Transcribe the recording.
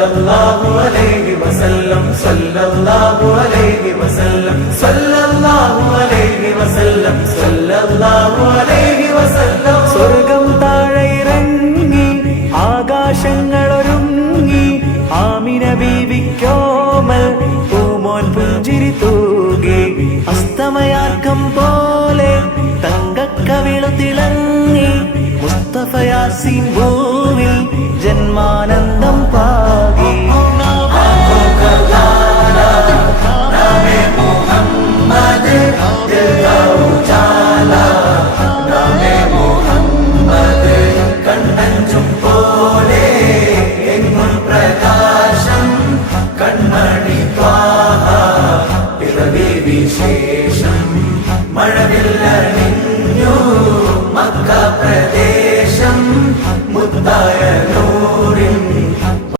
സല്ലല്ലാഹു അലൈഹി വസല്ലം സല്ലല്ലാഹു അലൈഹി വസല്ലം സല്ലല്ലാഹു അലൈഹി വസല്ലം സല്ലല്ലാഹു അലൈഹി വസല്ലം. സ്വർഗം താഴെ ഇറങ്ങി ആകാശങ്ങളൊരുങ്ങി ആമിന ബീവിക്കോമൽ പൂമോൻ പുഞ്ചിരി തൂകി അസ്തമയാർക്കം പോലെ തങ്കക്കവിളു തിളങ്ങി മുസ്തഫ യാസീൻ